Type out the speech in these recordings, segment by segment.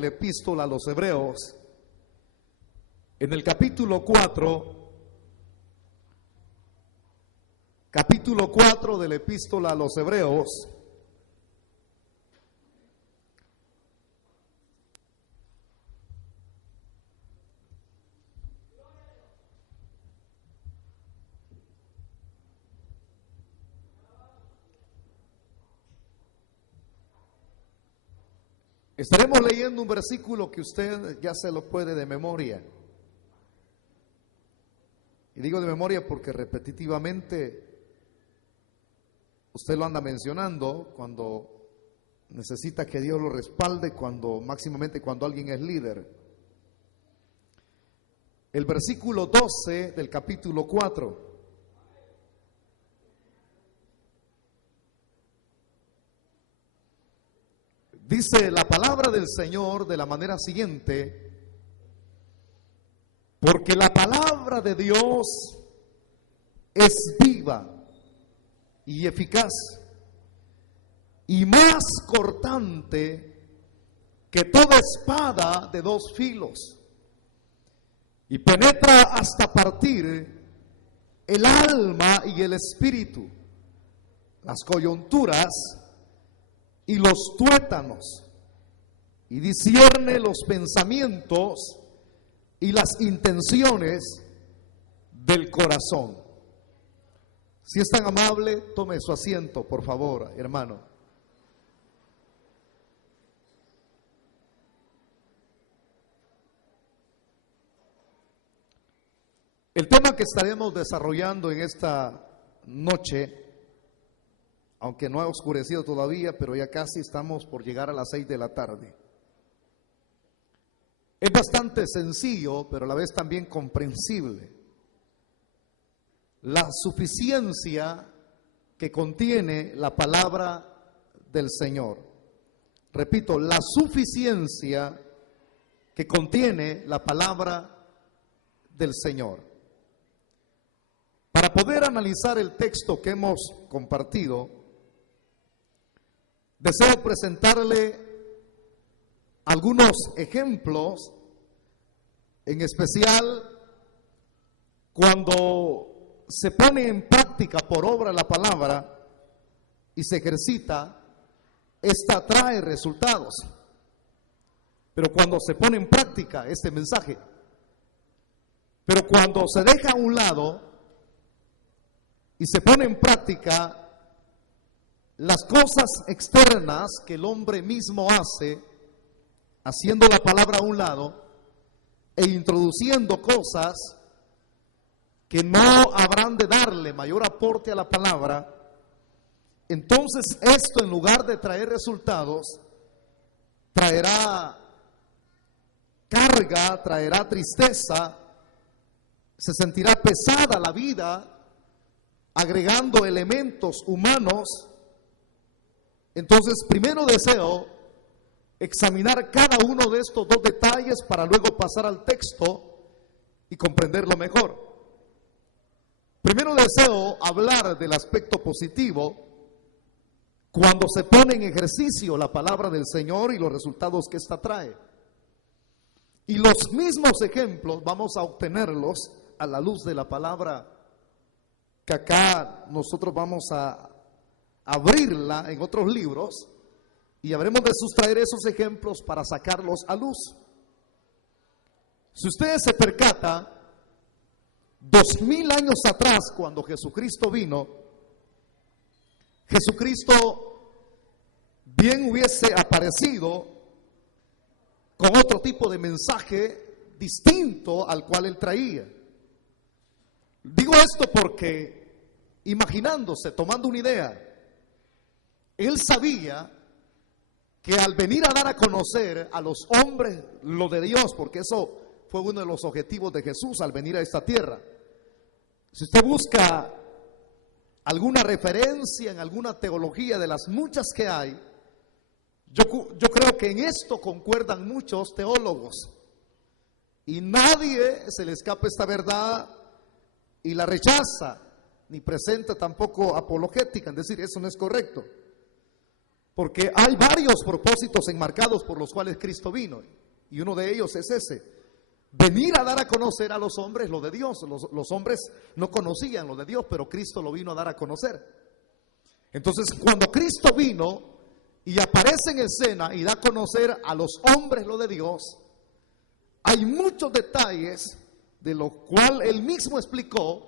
en la epístola a los Hebreos, en el capítulo 4 de la epístola a los Hebreos, estaremos leyendo un versículo que usted ya se lo puede de memoria. Y digo de memoria porque repetitivamente usted lo anda mencionando cuando necesita que Dios lo respalde, máximamente cuando alguien es líder. El versículo 12 del capítulo 4. Dice la palabra del Señor de la manera siguiente: porque la palabra de Dios es viva y eficaz y más cortante que toda espada de dos filos, y penetra hasta partir el alma y el espíritu, las coyunturas y los tuétanos, y discierne los pensamientos y las intenciones del corazón. Si es tan amable, tome su asiento, por favor, hermano. El tema que estaremos desarrollando en esta noche, aunque no ha oscurecido todavía, pero ya casi estamos por llegar a las 6 de la tarde. Es bastante sencillo, pero a la vez también comprensible. La suficiencia que contiene la palabra del Señor. Repito, la suficiencia que contiene la palabra del Señor. Para poder analizar el texto que hemos compartido, deseo presentarle algunos ejemplos, en especial cuando se pone en práctica por obra la palabra y se ejercita, esta trae resultados. Pero cuando se pone en práctica este mensaje, pero cuando se deja a un lado y se pone en práctica las cosas externas que el hombre mismo hace, haciendo la palabra a un lado e introduciendo cosas que no habrán de darle mayor aporte a la palabra, entonces esto, en lugar de traer resultados, traerá carga, traerá tristeza, se sentirá pesada la vida, agregando elementos humanos. Entonces, primero deseo examinar cada uno de estos dos detalles para luego pasar al texto y comprenderlo mejor. Primero deseo hablar del aspecto positivo cuando se pone en ejercicio la palabra del Señor y los resultados que ésta trae. Y los mismos ejemplos vamos a obtenerlos a la luz de la palabra que acá nosotros vamos a abrirla en otros libros y habremos de sustraer esos ejemplos para sacarlos a luz. Si ustedes se percatan, 2000 años atrás, cuando Jesucristo vino, Jesucristo bien hubiese aparecido con otro tipo de mensaje distinto al cual él traía. Digo esto porque, imaginándose, tomando una idea, él sabía que al venir a dar a conocer a los hombres lo de Dios, porque eso fue uno de los objetivos de Jesús al venir a esta tierra. Si usted busca alguna referencia en alguna teología de las muchas que hay, yo creo que en esto concuerdan muchos teólogos y nadie se le escapa esta verdad y la rechaza, ni presenta tampoco apologética, es decir, eso no es correcto. Porque hay varios propósitos enmarcados por los cuales Cristo vino. Y uno de ellos es ese: venir a dar a conocer a los hombres lo de Dios. Los hombres no conocían lo de Dios, pero Cristo lo vino a dar a conocer. Entonces, cuando Cristo vino y aparece en escena y da a conocer a los hombres lo de Dios, hay muchos detalles de lo cual él mismo explicó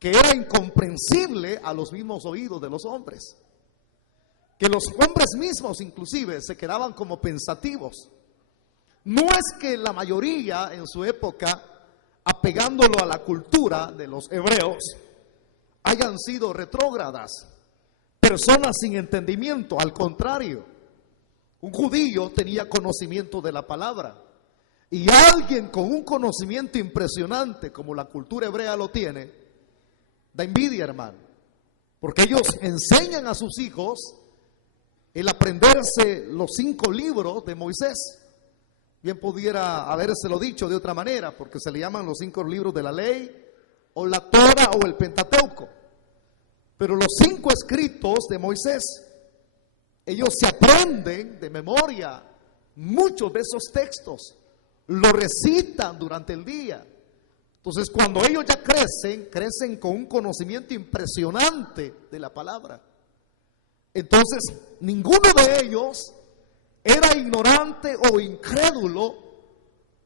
que era incomprensible a los mismos oídos de los hombres. Que los hombres mismos inclusive se quedaban como pensativos. No es que la mayoría en su época, apegándolo a la cultura de los hebreos, hayan sido retrógradas, personas sin entendimiento. Al contrario, un judío tenía conocimiento de la palabra, y alguien con un conocimiento impresionante como la cultura hebrea lo tiene, da envidia, hermano, porque ellos enseñan a sus hijos el aprenderse los 5 libros de Moisés. Bien pudiera habérselo dicho de otra manera, porque se le llaman los 5 libros de la ley, o la Torah, o el Pentateuco. Pero los 5 escritos de Moisés, ellos se aprenden de memoria muchos de esos textos, lo recitan durante el día. Entonces, cuando ellos ya crecen con un conocimiento impresionante de la palabra. Entonces, ninguno de ellos era ignorante o incrédulo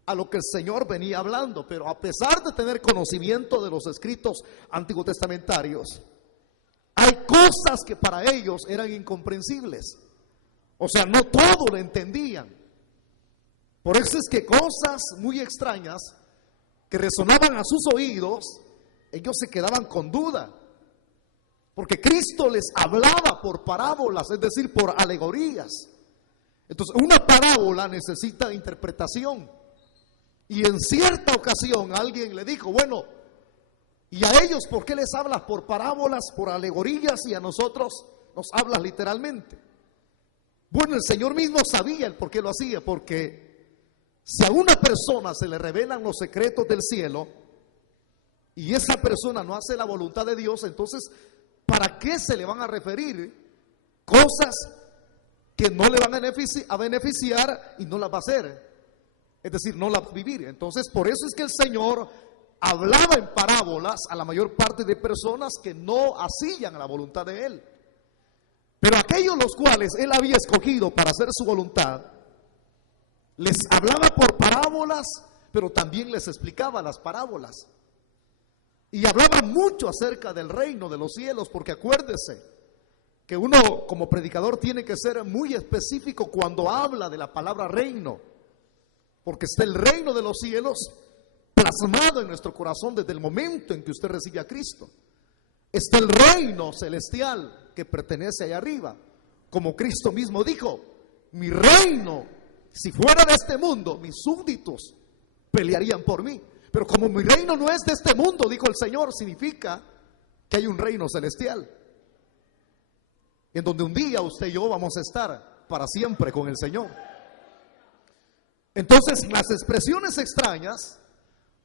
a lo que el Señor venía hablando, pero a pesar de tener conocimiento de los escritos antiguos testamentarios, hay cosas que para ellos eran incomprensibles. O sea, no todo lo entendían. Por eso es que cosas muy extrañas que resonaban a sus oídos, ellos se quedaban con duda. Porque Cristo les hablaba por parábolas, es decir, por alegorías. Entonces, una parábola necesita interpretación. Y en cierta ocasión alguien le dijo: bueno, ¿y a ellos por qué les hablas por parábolas, por alegorías, y a nosotros nos hablas literalmente? Bueno, el Señor mismo sabía el por qué lo hacía, porque si a una persona se le revelan los secretos del cielo y esa persona no hace la voluntad de Dios, entonces ¿para qué se le van a referir cosas que no le van a beneficiar y no las va a hacer? Es decir, no las va a vivir. Entonces, por eso es que el Señor hablaba en parábolas a la mayor parte de personas que no hacían la voluntad de Él. Pero aquellos los cuales Él había escogido para hacer su voluntad, les hablaba por parábolas, pero también les explicaba las parábolas. Y hablaba mucho acerca del reino de los cielos, porque acuérdese que uno como predicador tiene que ser muy específico cuando habla de la palabra reino, porque está el reino de los cielos plasmado en nuestro corazón desde el momento en que usted recibe a Cristo. Está el reino celestial que pertenece allá arriba, como Cristo mismo dijo: mi reino, si fuera de este mundo, mis súbditos pelearían por mí. Pero como mi reino no es de este mundo, dijo el Señor, significa que hay un reino celestial, en donde un día usted y yo vamos a estar para siempre con el Señor. Entonces, las expresiones extrañas,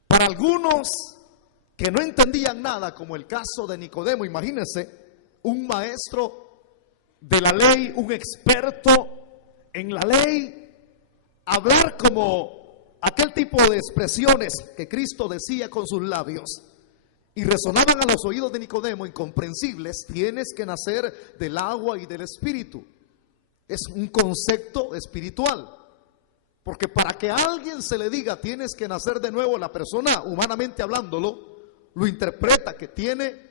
para algunos que no entendían nada, como el caso de Nicodemo, imagínense, un maestro de la ley, un experto en la ley, hablar como aquel tipo de expresiones que Cristo decía con sus labios y resonaban a los oídos de Nicodemo incomprensibles. Tienes que nacer del agua y del espíritu. Es un concepto espiritual, porque para que a alguien se le diga tienes que nacer de nuevo, la persona, humanamente hablándolo, lo interpreta que tiene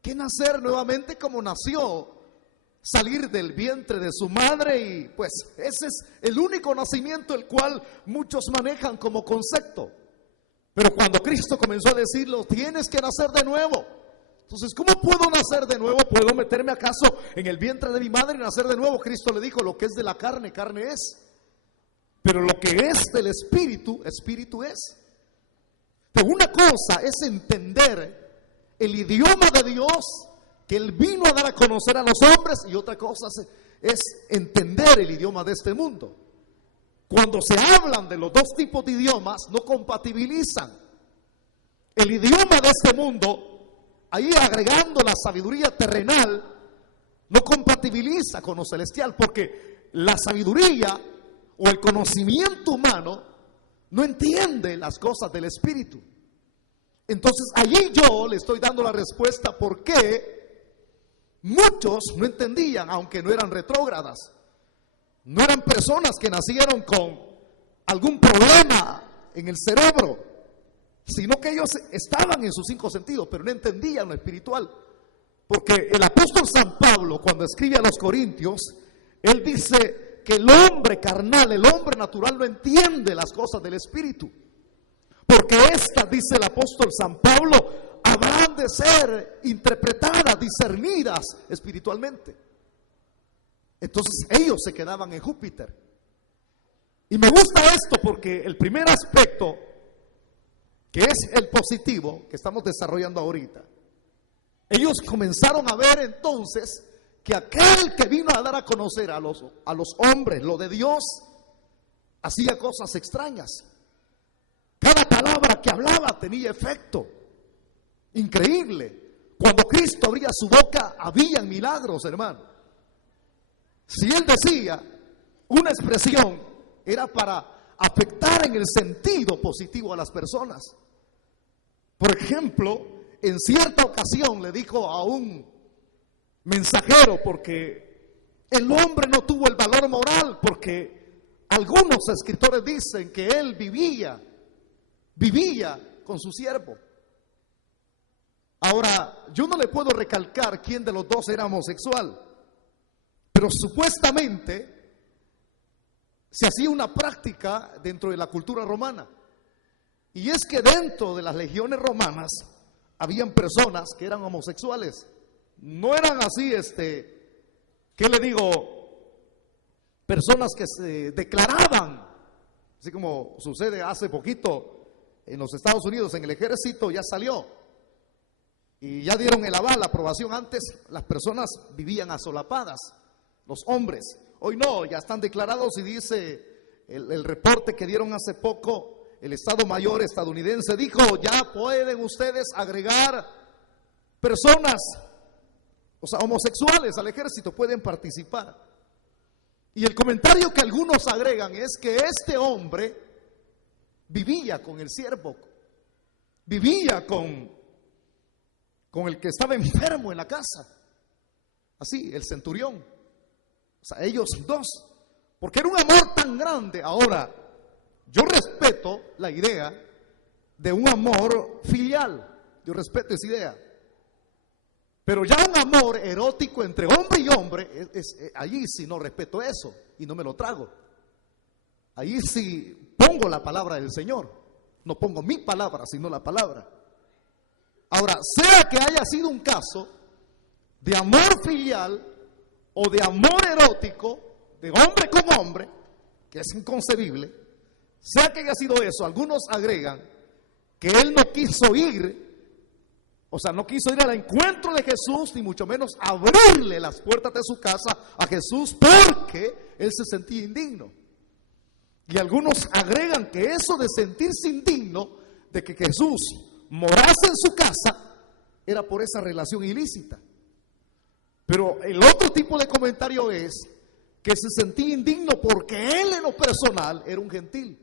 que nacer nuevamente como nació, salir del vientre de su madre, y pues ese es el único nacimiento el cual muchos manejan como concepto. Pero cuando Cristo comenzó a decirlo, tienes que nacer de nuevo. Entonces, ¿cómo puedo nacer de nuevo? ¿Puedo meterme acaso en el vientre de mi madre y nacer de nuevo? Cristo le dijo: lo que es de la carne, carne es, pero lo que es del espíritu, espíritu es. Pero una cosa es entender el idioma de Dios que Él vino a dar a conocer a los hombres, y otra cosa es entender el idioma de este mundo. Cuando se hablan de los dos tipos de idiomas, no compatibilizan. El idioma de este mundo, ahí agregando la sabiduría terrenal, no compatibiliza con lo celestial, porque la sabiduría o el conocimiento humano no entiende las cosas del Espíritu. Entonces allí yo le estoy dando la respuesta por qué muchos no entendían, aunque no eran retrógradas, no eran personas que nacieron con algún problema en el cerebro, sino que ellos estaban en sus 5 sentidos, pero no entendían lo espiritual. Porque el apóstol San Pablo, cuando escribe a los Corintios, él dice que el hombre carnal, el hombre natural, no entiende las cosas del Espíritu. Porque estas, dice el apóstol San Pablo, habrán de ser interpretadas, discernidas espiritualmente. Entonces ellos se quedaban en Júpiter. Y me gusta esto porque el primer aspecto, que es el positivo que estamos desarrollando ahorita, ellos comenzaron a ver entonces que aquel que vino a dar a conocer a los hombres lo de Dios, hacía cosas extrañas. Cada palabra que hablaba tenía efecto. Increíble. Cuando Cristo abría su boca, habían milagros, hermano. Si él decía una expresión, era para afectar en el sentido positivo a las personas. Por ejemplo, en cierta ocasión le dijo a un mensajero, porque el hombre no tuvo el valor moral, porque algunos escritores dicen que él vivía con su siervo. Ahora, yo no le puedo recalcar quién de los dos era homosexual, pero supuestamente se hacía una práctica dentro de la cultura romana. Y es que dentro de las legiones romanas habían personas que eran homosexuales. No eran así, ¿qué le digo? Personas que se declaraban, así como sucede hace poquito en los Estados Unidos, en el ejército ya salió y ya dieron el aval, la aprobación. Antes las personas vivían asolapadas, los hombres. Hoy no, ya están declarados, y dice el reporte que dieron hace poco, el Estado Mayor estadounidense dijo: ya pueden ustedes agregar personas, o sea, homosexuales al ejército, pueden participar. Y el comentario que algunos agregan es que este hombre vivía con el siervo, vivía con el que estaba enfermo en la casa, así, el centurión. O sea, ellos dos, porque era un amor tan grande. Ahora, yo respeto la idea de un amor filial, yo respeto esa idea, pero ya un amor erótico entre hombre y hombre, allí sí no respeto eso y no me lo trago. Allí sí pongo la palabra del Señor, no pongo mi palabra, sino la palabra. Ahora, sea que haya sido un caso de amor filial o de amor erótico, de hombre con hombre, que es inconcebible, sea que haya sido eso, algunos agregan que él no quiso ir, o sea, no quiso ir al encuentro de Jesús, ni mucho menos abrirle las puertas de su casa a Jesús, porque él se sentía indigno. Y algunos agregan que eso de sentirse indigno, de que Jesús morase en su casa, era por esa relación ilícita. Pero el otro tipo de comentario es que se sentía indigno porque él en lo personal era un gentil.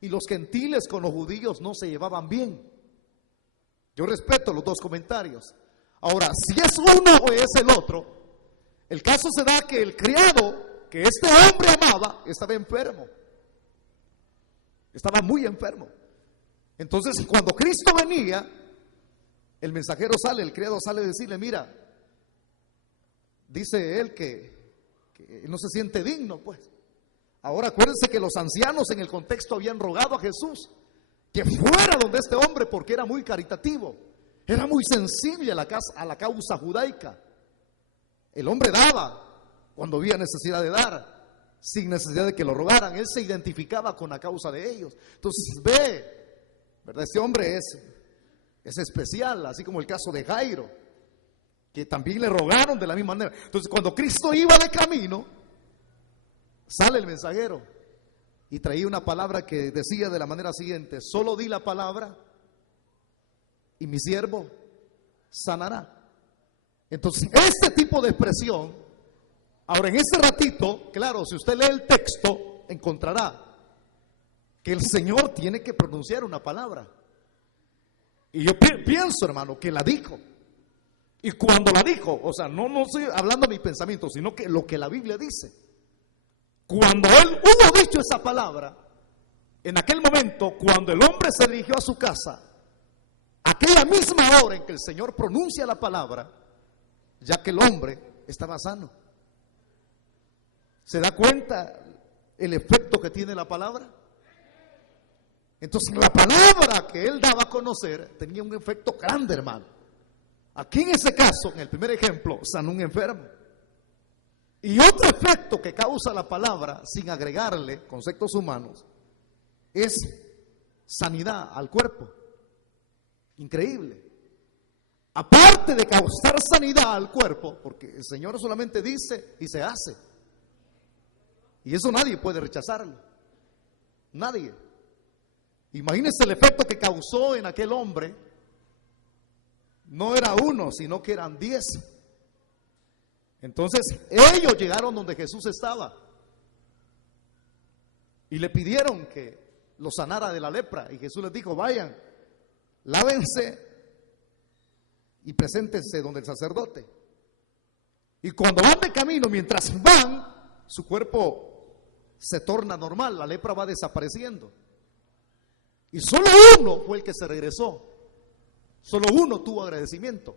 Y los gentiles con los judíos no se llevaban bien. Yo respeto los dos comentarios. Ahora, si es uno o es el otro, el caso se da que el criado que este hombre amaba estaba enfermo. Estaba muy enfermo. Entonces, cuando Cristo venía, el mensajero sale, el criado sale a decirle: mira, dice él que no se siente digno, pues. Ahora acuérdense que los ancianos en el contexto habían rogado a Jesús que fuera donde este hombre, porque era muy caritativo, era muy sensible a la causa judaica. El hombre daba cuando había necesidad de dar, sin necesidad de que lo rogaran. Él se identificaba con la causa de ellos. Entonces ¿verdad? Este hombre es especial, así como el caso de Jairo, que también le rogaron de la misma manera. Entonces, cuando Cristo iba de camino, sale el mensajero y traía una palabra que decía de la manera siguiente: solo di la palabra y mi siervo sanará. Entonces, este tipo de expresión, ahora en este ratito, claro, si usted lee el texto, encontrará que el Señor tiene que pronunciar una palabra. Y yo pienso, hermano, que la dijo. Y cuando la dijo, o sea, no estoy hablando de mi pensamiento, sino que lo que la Biblia dice. Cuando él hubo dicho esa palabra, en aquel momento, cuando el hombre se dirigió a su casa, aquella misma hora en que el Señor pronuncia la palabra, ya que el hombre estaba sano. ¿Se da cuenta el efecto que tiene la palabra? Entonces la palabra que él daba a conocer tenía un efecto grande, hermano. Aquí en ese caso, en el primer ejemplo, sanó un enfermo. Y otro efecto que causa la palabra, sin agregarle conceptos humanos, es sanidad al cuerpo. Increíble. Aparte de causar sanidad al cuerpo, porque el Señor solamente dice y se hace. Y eso nadie puede rechazarlo. Nadie. Imagínense el efecto que causó en aquel hombre. No era uno, sino que eran 10. Entonces ellos llegaron donde Jesús estaba y le pidieron que lo sanara de la lepra. Y Jesús les dijo: vayan, lávense y preséntense donde el sacerdote. Y cuando van de camino, mientras van, su cuerpo se torna normal, la lepra va desapareciendo. Y solo uno fue el que se regresó. Solo uno tuvo agradecimiento.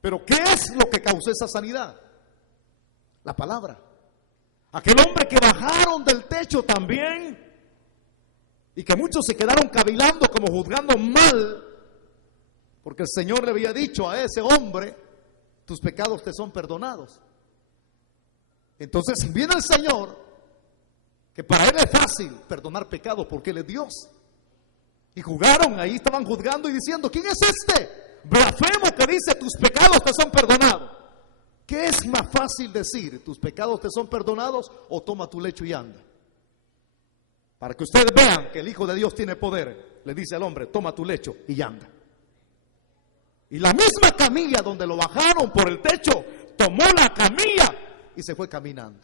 Pero ¿qué es lo que causó esa sanidad? La palabra. Aquel hombre que bajaron del techo también, y que muchos se quedaron cavilando, como juzgando mal, porque el Señor le había dicho a ese hombre: tus pecados te son perdonados. Entonces viene el Señor, que para él es fácil perdonar pecados porque él es Dios. Y jugaron, ahí estaban juzgando y diciendo: ¿quién es este blasfemo que dice tus pecados te son perdonados? ¿Qué es más fácil decir, tus pecados te son perdonados, o toma tu lecho y anda? Para que ustedes vean que el Hijo de Dios tiene poder, le dice al hombre: toma tu lecho y anda. Y la misma camilla donde lo bajaron por el techo, tomó la camilla y se fue caminando.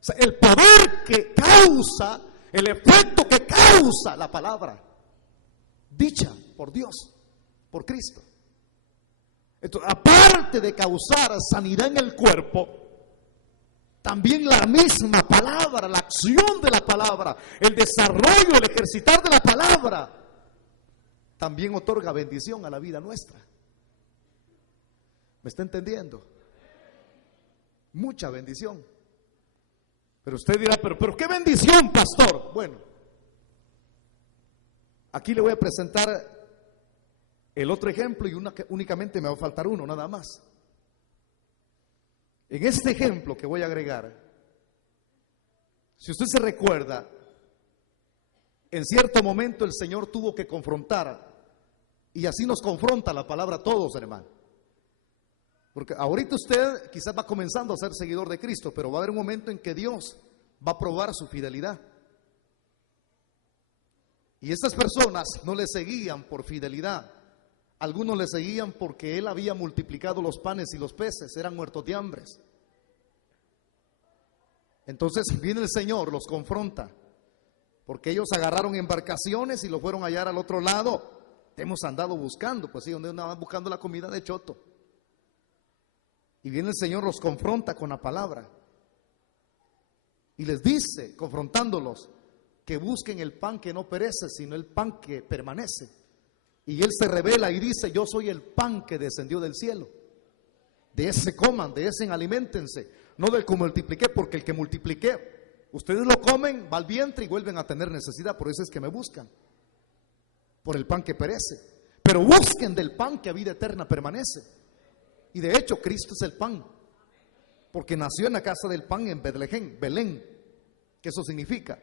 O sea, el poder que causa, el efecto que causa la palabra dicha por Dios, por Cristo. Entonces, aparte de causar sanidad en el cuerpo, también la misma palabra, la acción de la palabra, el desarrollo, el ejercitar de la palabra, también otorga bendición a la vida nuestra. ¿Me está entendiendo? Mucha bendición. Pero usted dirá: pero ¿qué bendición, pastor? Bueno, aquí le voy a presentar el otro ejemplo, y únicamente me va a faltar uno, nada más. En este ejemplo que voy a agregar, si usted se recuerda, en cierto momento el Señor tuvo que confrontar, y así nos confronta la palabra a todos, hermano. Porque ahorita usted quizás va comenzando a ser seguidor de Cristo, pero va a haber un momento en que Dios va a probar su fidelidad. Y estas personas no le seguían por fidelidad. Algunos le seguían porque Él había multiplicado los panes y los peces, eran muertos de hambre. Entonces viene el Señor, los confronta, porque ellos agarraron embarcaciones y lo fueron a hallar al otro lado. Hemos andado buscando, pues sí, donde andaban buscando la comida de choto. Y viene el Señor, los confronta con la palabra. Y les dice, confrontándolos, que busquen el pan que no perece, sino el pan que permanece. Y Él se revela y dice: yo soy el pan que descendió del cielo. De ese coman, de ese aliméntense, no del que multipliqué, porque el que multipliqué, ustedes lo comen, va al vientre y vuelven a tener necesidad. Por eso es que me buscan, por el pan que perece. Pero busquen del pan que a vida eterna permanece. Y de hecho Cristo es el pan, porque nació en la casa del pan en Betlehem, Belén, que eso significa.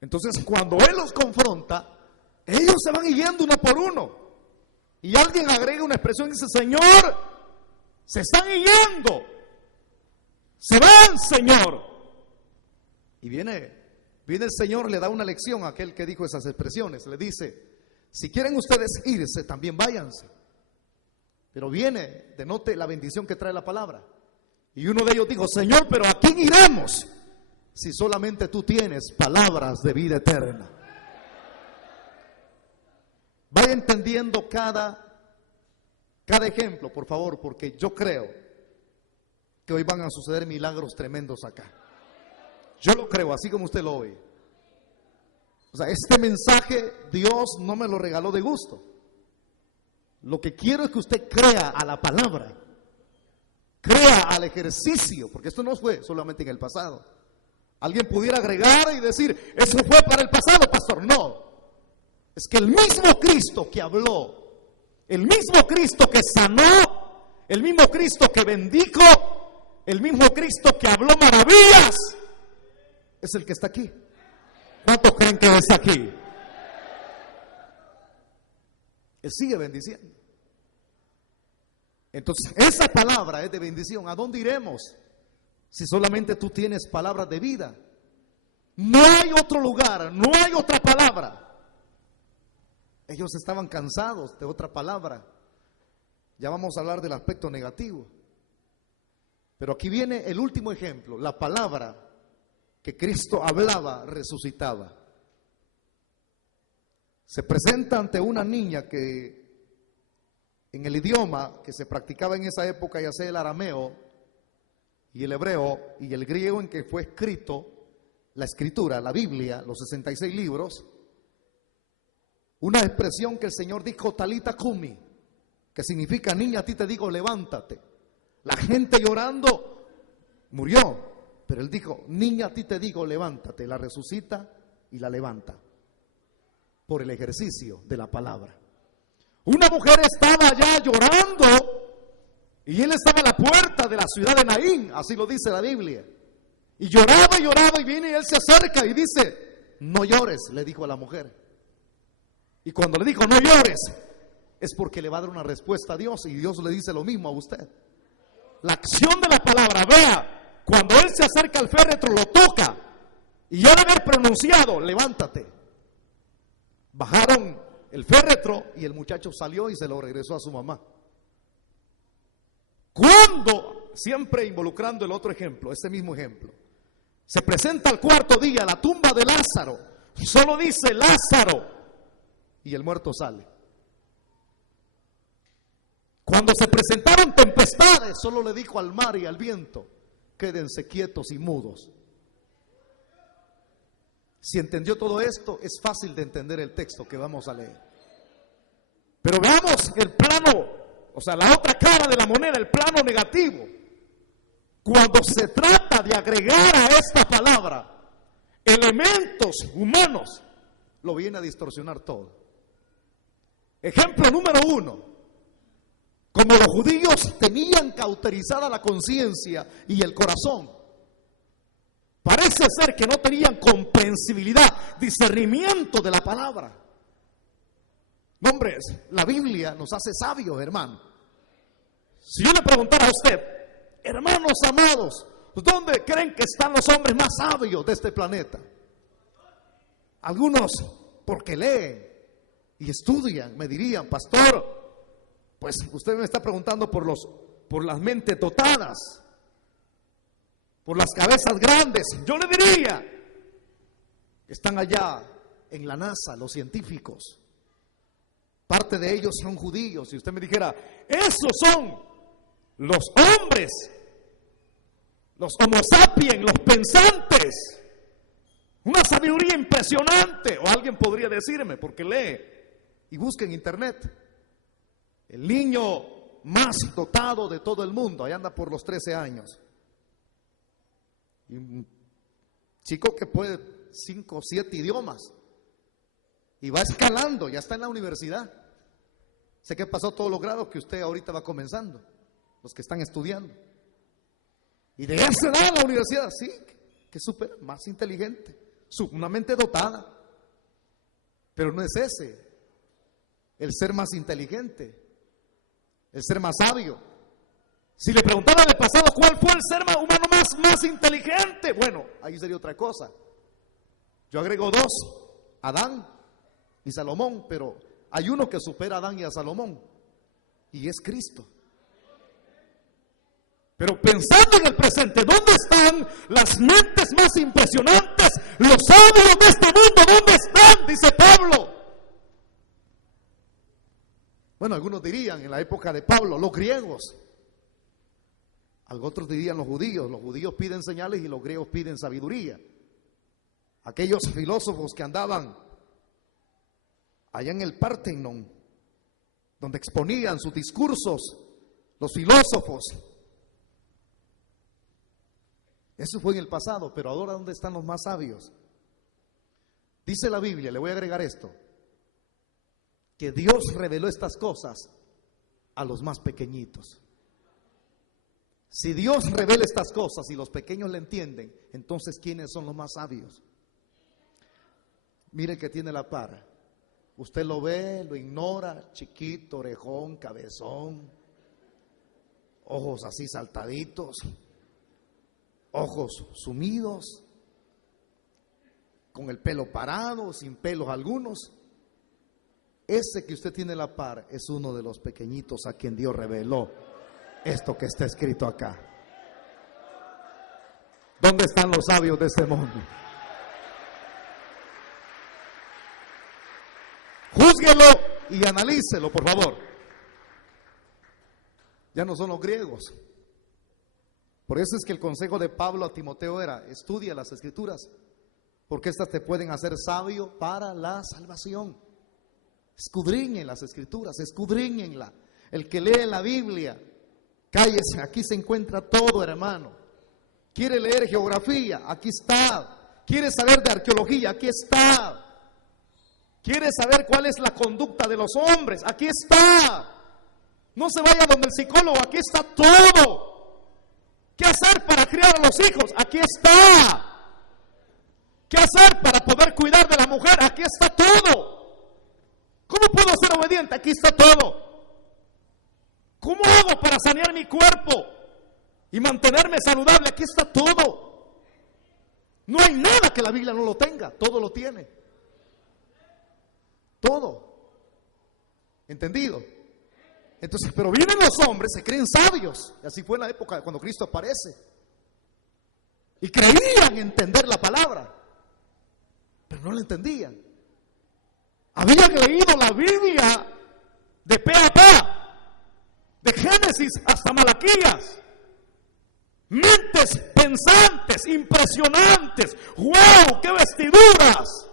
Entonces cuando Él los confronta, ellos se van yendo uno por uno. Y alguien agrega una expresión y dice: Señor, se están yendo, se van, Señor. Y viene el Señor, le da una lección a aquel que dijo esas expresiones. Le dice: si quieren ustedes irse, también váyanse. Pero viene, denote la bendición que trae la palabra. Y uno de ellos dijo: Señor, pero ¿a quién iremos si solamente tú tienes palabras de vida eterna? Vaya entendiendo cada ejemplo, por favor, porque yo creo que hoy van a suceder milagros tremendos acá. Yo lo creo, así como usted lo oye. O sea, este mensaje Dios no me lo regaló de gusto. Lo que quiero es que usted crea a la palabra, crea al ejercicio, porque esto no fue solamente en el pasado. Alguien pudiera agregar y decir: eso fue para el pasado, pastor. No, es que el mismo Cristo que habló, el mismo Cristo que sanó, el mismo Cristo que bendijo, el mismo Cristo que habló maravillas, es el que está aquí. ¿Cuántos creen que está aquí? Él sigue bendiciendo. Entonces, esa palabra es de bendición. ¿A dónde iremos si solamente tú tienes palabras de vida? No hay otro lugar, no hay otra palabra. Ellos estaban cansados de otra palabra. Ya vamos a hablar del aspecto negativo. Pero aquí viene el último ejemplo. La palabra que Cristo hablaba resucitaba. Se presenta ante una niña que en el idioma que se practicaba en esa época, ya sea el arameo y el hebreo y el griego en que fue escrito la escritura, la Biblia, los 66 libros, una expresión que el Señor dijo: Talita cumi, que significa: niña, a ti te digo, levántate. La gente llorando murió, pero Él dijo: niña, a ti te digo, levántate. La resucita y la levanta por el ejercicio de la palabra. Una mujer estaba allá llorando y él estaba a la puerta de la ciudad de Naín, así lo dice la Biblia, y lloraba y viene y él se acerca y dice: no llores, le dijo a la mujer. Y cuando le dijo: no llores, es porque le va a dar una respuesta a Dios, y Dios le dice lo mismo a usted. La acción de la palabra, vea, cuando él se acerca al féretro, lo toca, y ya de haber pronunciado: levántate, bajaron el féretro y el muchacho salió y se lo regresó a su mamá. Cuando, siempre involucrando el otro ejemplo, este mismo ejemplo, se presenta al cuarto día la tumba de Lázaro, solo dice: Lázaro, y el muerto sale. Cuando se presentaron tempestades, solo le dijo al mar y al viento: quédense quietos y mudos. Si entendió todo esto, es fácil de entender el texto que vamos a leer. Pero veamos el plano, o sea, la otra cara de la moneda, el plano negativo. Cuando se trata de agregar a esta palabra elementos humanos, lo viene a distorsionar todo. Ejemplo número 1. Como los judíos tenían cauterizada la conciencia y el corazón, parece ser que no tenían comprensibilidad, discernimiento de la palabra. Hombres, la Biblia nos hace sabios, hermano. Si yo le preguntara a usted: hermanos amados, ¿dónde creen que están los hombres más sabios de este planeta? Algunos, porque leen y estudian, me dirían: pastor, pues usted me está preguntando por las mentes dotadas, por las cabezas grandes. Yo le diría: están allá en la NASA los científicos. Parte de ellos son judíos. Si usted me dijera: esos son los hombres, los homo sapiens, los pensantes, una sabiduría impresionante. O alguien podría decirme, porque lee y busca en internet, el niño más dotado de todo el mundo, ahí anda por los 13 años. Y un chico que puede 5 o 7 idiomas y va escalando, ya está en la universidad. Sé que pasó todos los grados que usted ahorita va comenzando, los que están estudiando. Y de esa edad en la universidad, sí, que súper más inteligente, una mente dotada. Pero no es ese el ser más inteligente, el ser más sabio. Si le preguntara en el pasado cuál fue el ser humano más inteligente, bueno, ahí sería otra cosa. Yo agrego 2, Adán y Salomón, pero hay uno que supera a Adán y a Salomón. y es Cristo. Pero pensando en el presente, ¿dónde están las mentes más impresionantes? Los sabios de este mundo, ¿dónde están? Dice Pablo. Bueno, algunos dirían en la época de Pablo, los griegos. Otros dirían los judíos piden señales y los griegos piden sabiduría. Aquellos filósofos que andaban allá en el Partenon, donde exponían sus discursos, los filósofos. Eso fue en el pasado, pero ahora ¿dónde están los más sabios? Dice la Biblia, le voy a agregar esto, que Dios reveló estas cosas a los más pequeñitos. Si Dios revela estas cosas y los pequeños le entienden, entonces ¿quiénes son los más sabios? Mire que tiene la par. Usted lo ve, lo ignora, chiquito, orejón, cabezón, ojos así saltaditos, ojos sumidos, con el pelo parado, sin pelos algunos. Ese que usted tiene la par es uno de los pequeñitos a quien Dios reveló esto que está escrito acá. ¿Dónde están los sabios de este mundo? Júzguelo y analícelo, por favor. Ya no son los griegos. Por eso es que el consejo de Pablo a Timoteo era: estudia las Escrituras, porque estas te pueden hacer sabio para la salvación. Escudriñen las Escrituras, escudriñenla. El que lee la Biblia, cállese, aquí se encuentra todo, hermano. ¿Quiere leer geografía? Aquí está. ¿Quiere saber de arqueología? Aquí está. ¿Quiere saber cuál es la conducta de los hombres? Aquí está. No se vaya donde el psicólogo, aquí está todo. ¿Qué hacer para criar a los hijos? Aquí está. ¿Qué hacer para poder cuidar de la mujer? Aquí está todo. ¿Cómo puedo ser obediente? Aquí está todo. ¿Cómo hago para sanear mi cuerpo y mantenerme saludable? Aquí está todo. No hay nada que la Biblia no lo tenga, todo lo tiene. Todo. ¿Entendido? Entonces, pero vienen los hombres, se creen sabios. Y así fue en la época cuando Cristo aparece. Y creían entender la palabra, pero no la entendían. Habían leído la Biblia de pe a pa, de Génesis hasta Malaquías. Mentes pensantes, impresionantes. ¡Wow! ¡Qué vestiduras!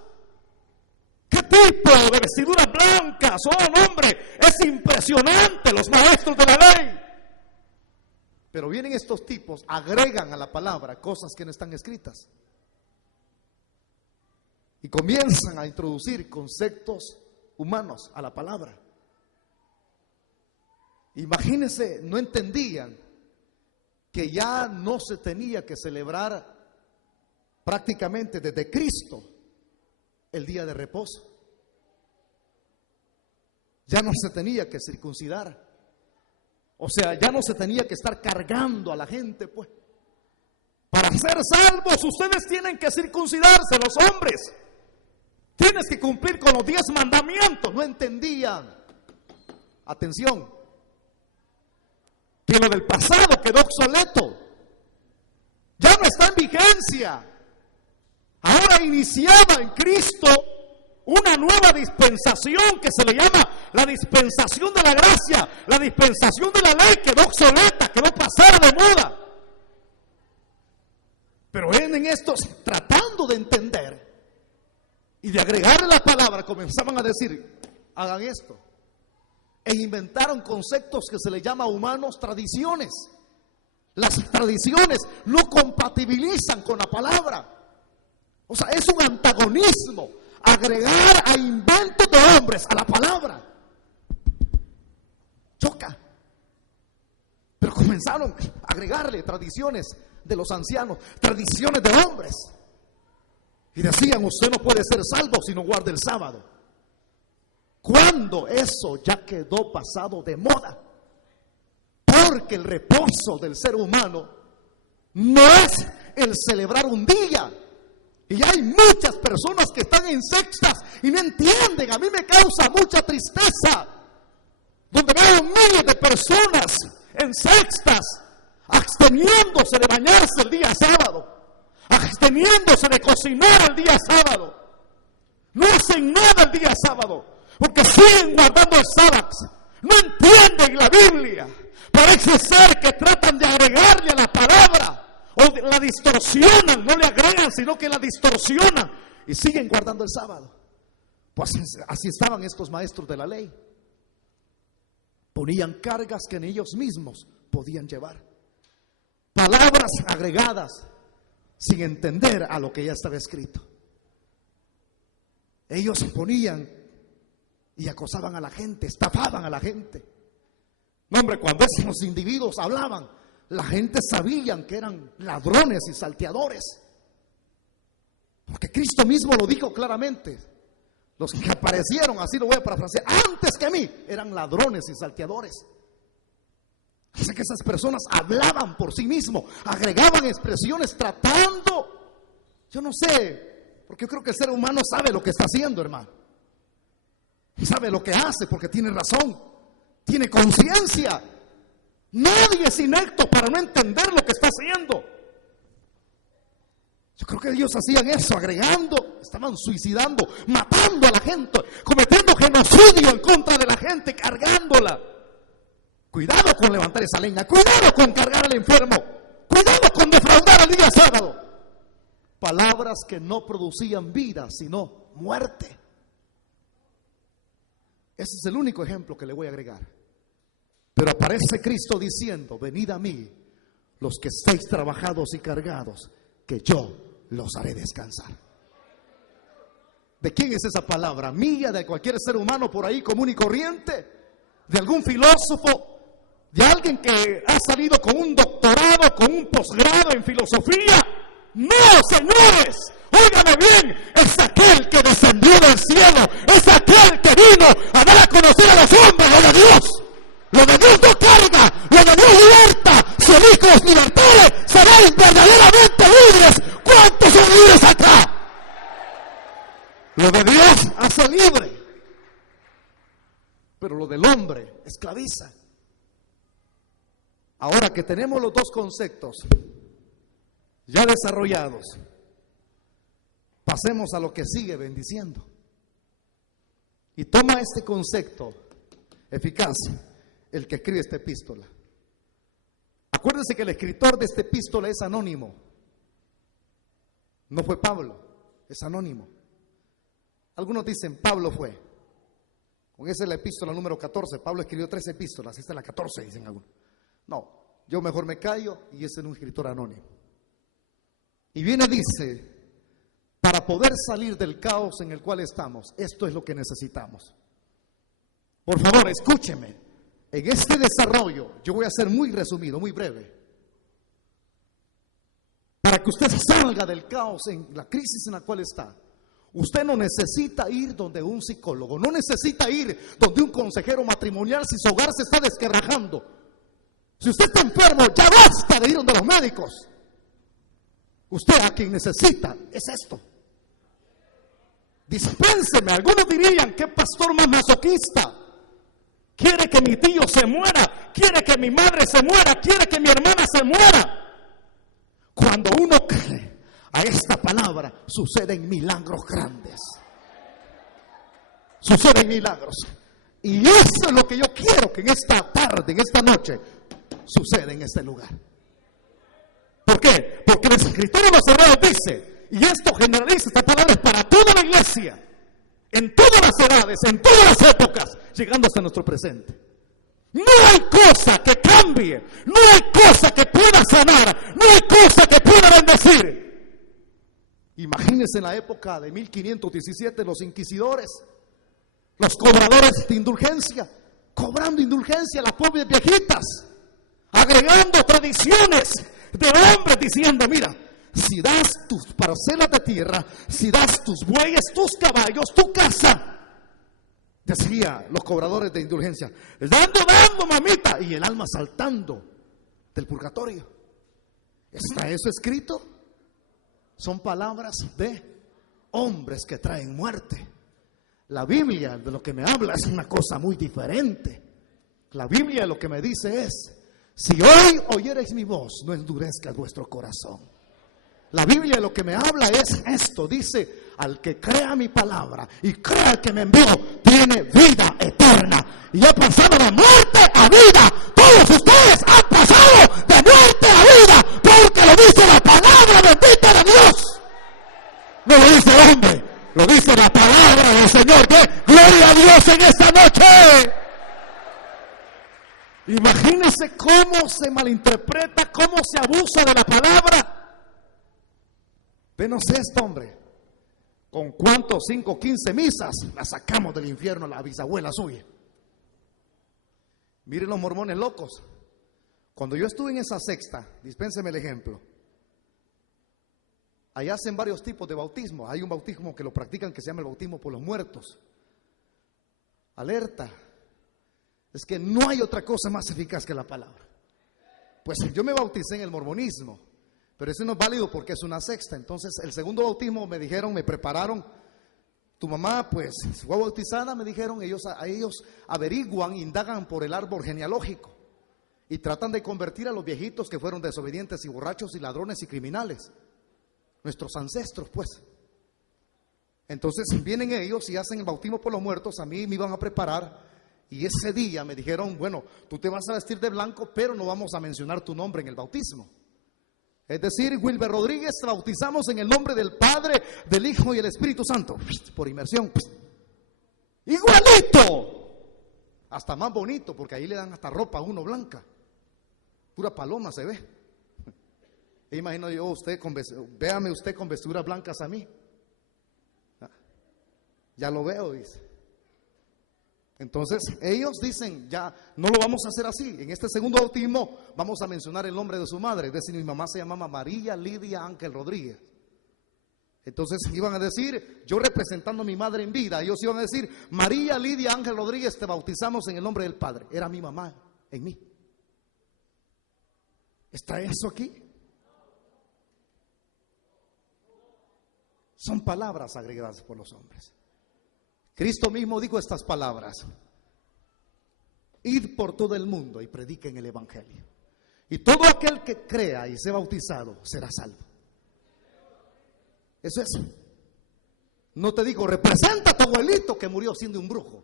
¿Qué tipo de vestiduras blancas? ¡Oh, hombre! Es impresionante, los maestros de la ley. Pero vienen estos tipos, agregan a la palabra cosas que no están escritas. Y comienzan a introducir conceptos humanos a la palabra. Imagínense, no entendían que ya no se tenía que celebrar prácticamente desde Cristo el día de reposo. Ya no se tenía que circuncidar. O sea, ya no se tenía que estar cargando a la gente, pues. Para ser salvos, ustedes tienen que circuncidarse, los hombres. Tienes que cumplir con los 10 mandamientos. No entendían. Atención. Que lo del pasado quedó obsoleto. Ya no está en vigencia. Ahora iniciaba en Cristo una nueva dispensación que se le llama la dispensación de la gracia. La dispensación de la ley quedó obsoleta, quedó pasada de moda. Pero en estos, tratando de entender y de agregarle la palabra, comenzaban a decir: hagan esto. E inventaron conceptos que se le llama humanos tradiciones. Las tradiciones no compatibilizan con la palabra. O sea, es un antagonismo agregar a inventos de hombres a la palabra. Choca. Pero comenzaron a agregarle tradiciones de los ancianos, tradiciones de hombres. Y decían: usted no puede ser salvo si no guarda el sábado. ¿Cuándo eso ya quedó pasado de moda? Porque el reposo del ser humano no es el celebrar un día. Y hay muchas personas que están en sectas y no entienden. A mí me causa mucha tristeza donde veo miles de personas en cestas, absteniéndose de bañarse el día sábado, absteniéndose de cocinar el día sábado. No hacen nada el día sábado, porque siguen guardando el sábado. No entienden la Biblia. Parece ser que tratan de agregarle a la palabra, o la distorsionan, no le agregan, sino que la distorsionan, y siguen guardando el sábado. Pues así estaban estos maestros de la ley. Ponían cargas que ni ellos mismos podían llevar. Palabras agregadas sin entender a lo que ya estaba escrito. Ellos se ponían y acosaban a la gente, estafaban a la gente. No, hombre, cuando esos individuos hablaban, la gente sabía que eran ladrones y salteadores. Porque Cristo mismo lo dijo claramente. Los que aparecieron, así lo voy a parafrasear, antes que mí, eran ladrones y salteadores. Así que esas personas hablaban por sí mismos, agregaban expresiones tratando, yo no sé, porque yo creo que el ser humano sabe lo que está haciendo, hermano. Sabe lo que hace porque tiene razón, tiene conciencia. Nadie es inepto para no entender lo que está haciendo. Yo creo que ellos hacían eso, agregando, estaban suicidando, matando a la gente, cometiendo genocidio en contra de la gente, cargándola. Cuidado con levantar esa leña, cuidado con cargar al enfermo, cuidado con defraudar el día sábado. Palabras que no producían vida, sino muerte. Ese es el único ejemplo que le voy a agregar. Pero aparece Cristo diciendo: venid a mí, los que estéis trabajados y cargados, que yo los haré descansar. ¿De quién es esa palabra? ¿Mía, de cualquier ser humano por ahí común y corriente? ¿De algún filósofo? ¿De alguien que ha salido con un doctorado, con un posgrado en filosofía? No, señores, óigame bien, es aquel que descendió del cielo, es aquel que vino a dar a conocer a los hombres lo de Dios. Lo de Dios no carga, lo de Dios liberta. Si hijos libertades, seréis verdaderamente libres. ¿Cuántos son libres acá? Lo de Dios hace libre, pero lo del hombre esclaviza. Ahora que tenemos los dos conceptos ya desarrollados, pasemos a lo que sigue bendiciendo. Y toma este concepto eficaz el que escribe esta epístola. Acuérdense que el escritor de esta epístola es anónimo. No fue Pablo, es anónimo. Algunos dicen Pablo fue. Con esa es la epístola número 14. Pablo escribió 3 epístolas, esta es la 14, dicen algunos. No, yo mejor me callo y ese es un escritor anónimo. Y viene, dice, para poder salir del caos en el cual estamos, esto es lo que necesitamos. Por favor, escúcheme. En este desarrollo, yo voy a ser muy resumido, muy breve. Para que usted salga del caos, en la crisis en la cual está, usted no necesita ir donde un psicólogo, no necesita ir donde un consejero matrimonial si su hogar se está desquebrajando. Si usted está enfermo, ya basta de ir donde los médicos. Usted a quien necesita es esto. Dispénseme, algunos dirían, ¿qué pastor más masoquista? Quiere que mi tío se muera, quiere que mi madre se muera, quiere que mi hermana se muera. Cuando uno cree a esta palabra, suceden milagros grandes. Suceden milagros. Y eso es lo que yo quiero que en esta tarde, en esta noche, suceda en este lugar. ¿Por qué? Porque el escritor de los Hebreos dice, y esto generaliza, esta palabra es para toda la iglesia, en todas las edades, en todas las épocas, llegando hasta nuestro presente. No hay cosa que cambie, no hay cosa que pueda sanar, no hay cosa que pueda bendecir. Imagínense en la época de 1517 los inquisidores, los cobradores de indulgencia, cobrando indulgencia a las pobres viejitas, agregando tradiciones de hombres diciendo, mira, si das tus parcelas de tierra, si das tus bueyes, tus caballos, tu casa, decía los cobradores de indulgencia, dando, mamita, y el alma saltando del purgatorio. ¿Está eso escrito? Son palabras de hombres que traen muerte. La Biblia de lo que me habla es una cosa muy diferente. La Biblia lo que me dice es: si hoy oyereis mi voz, no endurezcas vuestro corazón. La Biblia lo que me habla es esto. Dice: al que crea mi palabra y crea que me envió, tiene vida eterna. Y he pasado de muerte a vida. Todos ustedes han pasado de muerte a vida, porque lo dice la palabra bendita de Dios. No lo dice el hombre, lo dice la palabra del Señor. ¡Que gloria a Dios en esta noche! Imagínense cómo se malinterpreta, cómo se abusa de la palabra. Venos esto, hombre. ¿Con cuántos? 5, 15 misas la sacamos del infierno a la bisabuela suya? Miren los mormones locos. Cuando yo estuve en esa sexta, dispénseme el ejemplo, allá hacen varios tipos de bautismo. Hay un bautismo que lo practican que se llama el bautismo por los muertos. Alerta. Es que no hay otra cosa más eficaz que la palabra. Pues yo me bauticé en el mormonismo, pero eso no es válido porque es una sexta. Entonces el segundo bautismo me dijeron, me prepararon: tu mamá pues fue bautizada, me dijeron. Ellos averiguan, indagan por el árbol genealógico y tratan de convertir a los viejitos que fueron desobedientes y borrachos y ladrones y criminales, nuestros ancestros pues. Entonces vienen ellos y hacen el bautismo por los muertos. A mí me iban a preparar. Y ese día me dijeron: bueno, tú te vas a vestir de blanco, pero no vamos a mencionar tu nombre en el bautismo. Es decir, Wilber Rodríguez, te bautizamos en el nombre del Padre, del Hijo y el Espíritu Santo. Por inmersión. Igualito. Hasta más bonito, porque ahí le dan hasta ropa a uno blanca. Pura paloma se ve. Imagino yo véame usted con vestiduras blancas a mí. Ya lo veo, dice. Entonces ellos dicen: ya no lo vamos a hacer así. En este segundo bautismo vamos a mencionar el nombre de su madre. Es decir, mi mamá se llamaba María Lidia Ángel Rodríguez. Entonces iban a decir, yo representando a mi madre en vida, ellos iban a decir: María Lidia Ángel Rodríguez, te bautizamos en el nombre del Padre. Era mi mamá en mí. ¿Está eso aquí? Son palabras agregadas por los hombres. Cristo mismo dijo estas palabras: id por todo el mundo y prediquen el evangelio, y todo aquel que crea y sea bautizado será salvo. Eso es. No te digo: representa a tu abuelito que murió siendo un brujo.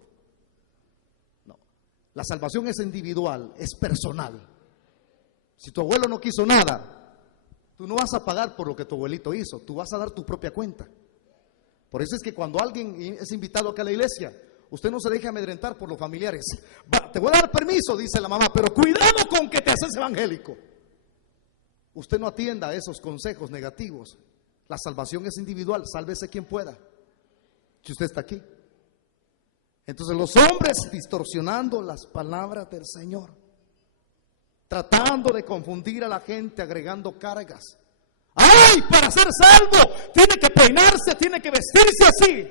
No, la salvación es individual, es personal. Si tu abuelo no quiso nada, tú no vas a pagar por lo que tu abuelito hizo, tú vas a dar tu propia cuenta. Por eso es que cuando alguien es invitado acá a la iglesia, usted no se deje amedrentar por los familiares. Te voy a dar permiso, dice la mamá, pero cuidado con que te haces evangélico. Usted no atienda a esos consejos negativos. La salvación es individual, sálvese quien pueda. Si usted está aquí. Entonces los hombres distorsionando las palabras del Señor, tratando de confundir a la gente, agregando cargas. ¡Ay! Para ser salvo tiene que peinarse, tiene que vestirse así.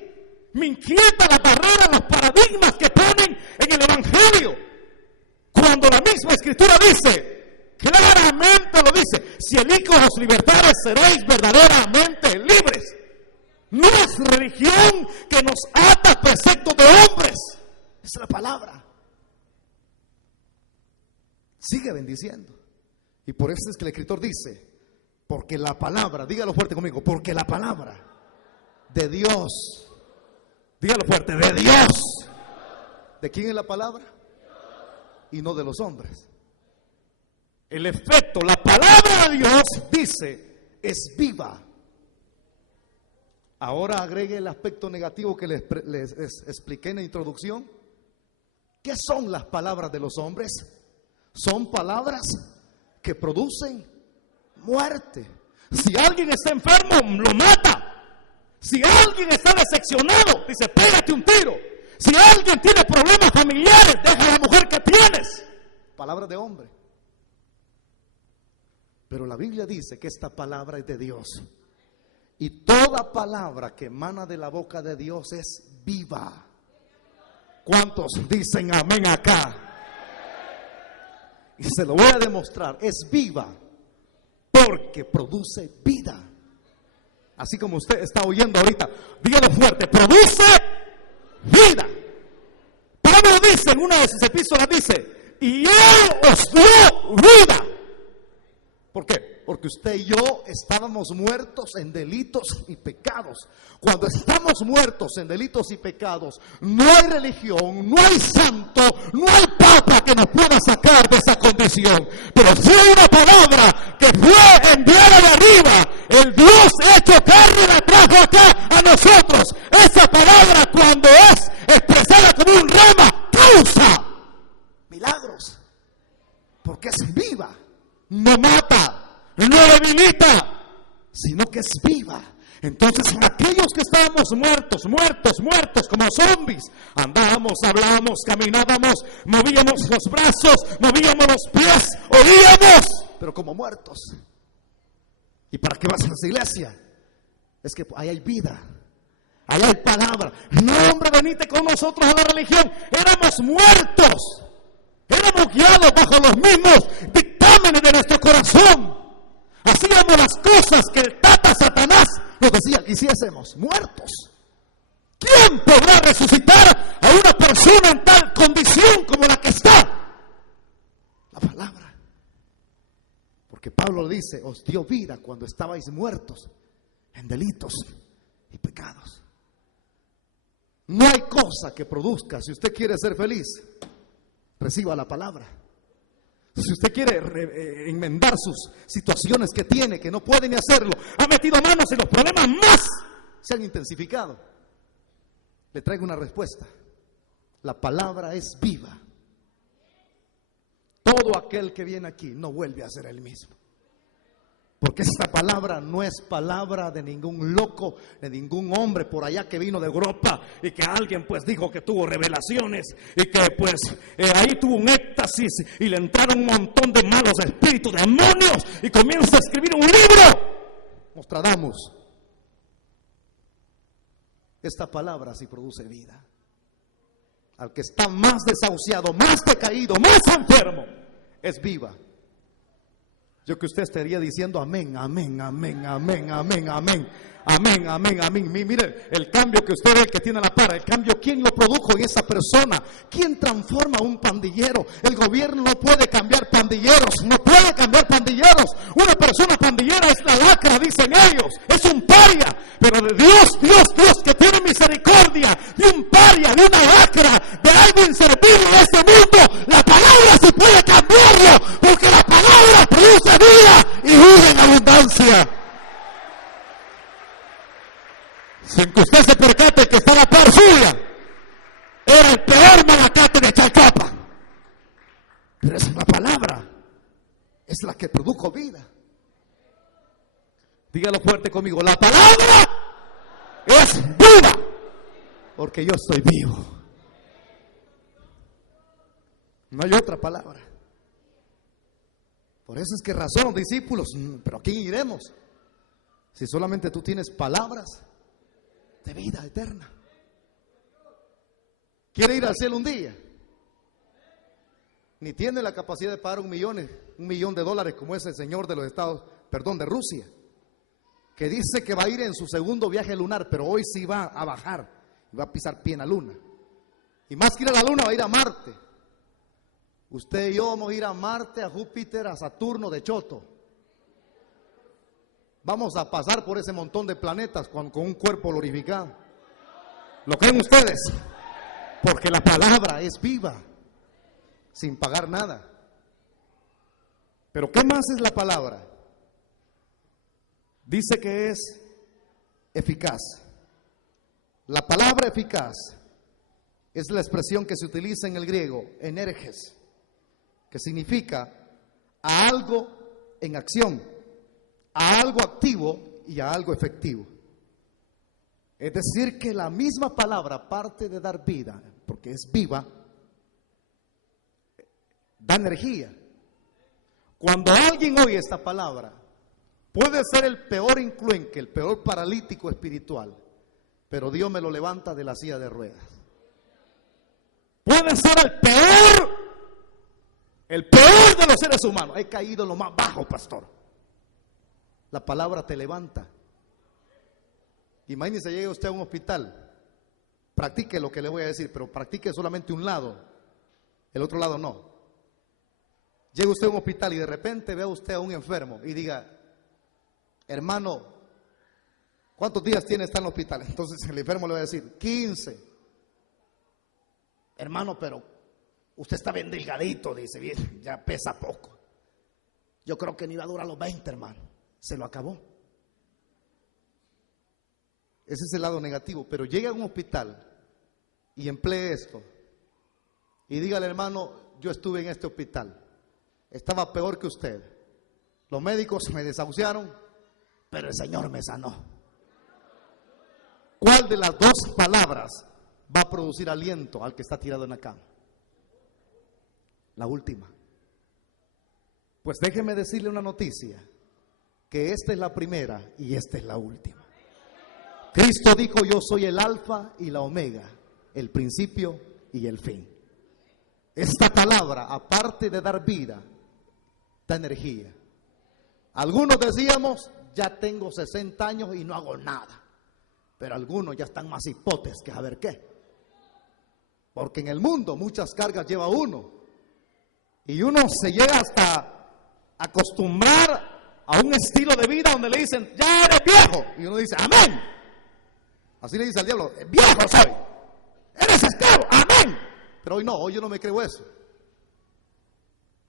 Me inquieta la barrera, los paradigmas que ponen en el evangelio, cuando la misma escritura dice, claramente lo dice: si el Hijo os libertare, seréis verdaderamente libres. No es religión que nos ata a preceptos de hombres, es la palabra. Sigue bendiciendo. Y por eso es que el escritor dice: porque la palabra, dígalo fuerte conmigo, porque la palabra de Dios, dígalo fuerte, de Dios. ¿De quién es la palabra? Y no de los hombres. El efecto, la palabra de Dios, dice, es viva. Ahora agregue el aspecto negativo que les expliqué en la introducción. ¿Qué son las palabras de los hombres? Son palabras que producen muerte. Si alguien está enfermo, lo mata. Si alguien está decepcionado, dice: pégate un tiro. Si alguien tiene problemas familiares, deja a la mujer que tienes. Palabra de hombre. Pero la Biblia dice que esta palabra es de Dios. Y toda palabra que emana de la boca de Dios es viva. ¿Cuántos dicen amén acá? Y se lo voy a demostrar. Es viva porque produce vida. Así como usted está oyendo ahorita, dígalo fuerte: produce vida. Pablo dice en una de sus epístolas, dice: y Él os dio vida. ¿Por qué? Porque usted y yo estábamos muertos en delitos y pecados. Cuando estamos muertos en delitos y pecados, no hay religión, no hay santo, no hay papa que nos pueda sacar de esa condición. Pero sí hay una palabra que fue enviada de arriba. El Dios hecho carne la trajo acá a nosotros. Esa palabra, cuando es expresada como un rema, causa milagros. Porque es viva. No mata, no debilita, sino que es viva. Entonces aquellos que estábamos muertos como zombies, andábamos, hablábamos, caminábamos, movíamos los brazos, movíamos los pies, oíamos, pero como muertos. ¿Y para qué vas a esa iglesia? Es que ahí hay vida, ahí hay palabra. No, hombre, venite con nosotros a la religión. Éramos muertos, éramos guiados bajo los mismos dictámenes de nuestro corazón. Hacíamos las cosas que el tata Satanás nos decía que hiciésemos, muertos. ¿Quién podrá resucitar a una persona en tal condición como la que está? La palabra. Porque Pablo dice, os dio vida cuando estabais muertos en delitos y pecados. No hay cosa que produzca, si usted quiere ser feliz, reciba la palabra. Si usted quiere enmendar sus situaciones que tiene, que no puede ni hacerlo, ha metido manos en los problemas más se han intensificado, le traigo una respuesta. La palabra es viva. Todo aquel que viene aquí no vuelve a ser el mismo. Porque esta palabra no es palabra de ningún loco, de ningún hombre por allá que vino de Europa y que alguien pues dijo que tuvo revelaciones y que pues ahí tuvo un éxtasis y le entraron un montón de malos espíritus, demonios, y comienza a escribir un libro. Nostradamus. Esta palabra sí produce vida. Al que está más desahuciado, más decaído, más enfermo, es viva. Yo que usted estaría diciendo amén, amén, amén, amén, amén, amén, amén, amén, amén. Mire, el cambio que usted ve que tiene la par, el cambio, ¿quién lo produjo en esa persona? ¿Quién transforma a un pandillero? El gobierno no puede cambiar pandilleros, no puede cambiar pandilleros. Una persona pandillera es la lacra, dicen ellos, es un paria. Pero de Dios que tiene misericordia de un paria, de una lacra, de algo inservible en este mundo, la palabra se puede cambiarlo, porque la palabra produce vida y vida en abundancia. Sin que usted se percate que está a la par suya, era el peor malacate de Chalcapa. Pero esa es la palabra, es la que produjo vida. Dígalo fuerte conmigo, la palabra es viva, porque yo estoy vivo. No hay otra palabra. Por eso es que razón, discípulos, pero ¿a quién iremos? Si solamente tú tienes palabras de vida eterna. ¿Quiere ir al cielo un día? Ni tiene la capacidad de pagar $1 millón de dólares como ese señor de los de Rusia, que dice que va a ir en su segundo viaje lunar, pero hoy sí va a bajar y va a pisar pie en la luna. Y más que ir a la luna, va a ir a Marte. Usted y yo vamos a ir a Marte, a Júpiter, a Saturno de Choto. Vamos a pasar por ese montón de planetas con un cuerpo glorificado. ¿Lo creen ustedes? Porque la palabra es viva, sin pagar nada. Pero ¿qué más es la palabra? Dice que es eficaz. La palabra eficaz es la expresión que se utiliza en el griego, energes, que significa a algo en acción, a algo activo y a algo efectivo. Es decir, que la misma palabra, aparte de dar vida, porque es viva, da energía. Cuando alguien oye esta palabra, puede ser el peor incluenque, el peor paralítico espiritual, pero Dios me lo levanta de la silla de ruedas. Puede ser el peor de los seres humanos. He caído en lo más bajo, pastor. La palabra te levanta. Imagínese, llegue usted a un hospital, practique lo que le voy a decir, pero practique solamente un lado, el otro lado no. Llega usted a un hospital y de repente ve a usted a un enfermo y diga, hermano, ¿cuántos días tiene estar en el hospital? Entonces el enfermo le va a decir, 15. Hermano, pero usted está bien delgadito, dice, bien, ya pesa poco. Yo creo que ni va a durar los 20, hermano. Se lo acabó. Ese es el lado negativo. Pero llega a un hospital y emplee esto y dígale, hermano, yo estuve en este hospital, estaba peor que usted, los médicos me desahuciaron, pero el Señor me sanó. ¿Cuál de las dos palabras va a producir aliento al que está tirado en la cama? La última. Pues déjeme decirle una noticia, que esta es la primera y esta es la última. Cristo dijo, yo soy el alfa y la omega, el principio y el fin. Esta palabra, aparte de dar vida, da energía. Algunos decíamos, ya tengo 60 años y no hago nada. Pero algunos ya están más hipotes que saber qué. Porque en el mundo muchas cargas lleva uno. Y uno se llega hasta acostumbrar a un estilo de vida donde le dicen, ya eres viejo. Y uno dice, amén. Así le dice al diablo, viejo soy. Eres esclavo, amén. Pero hoy no, hoy yo no me creo eso.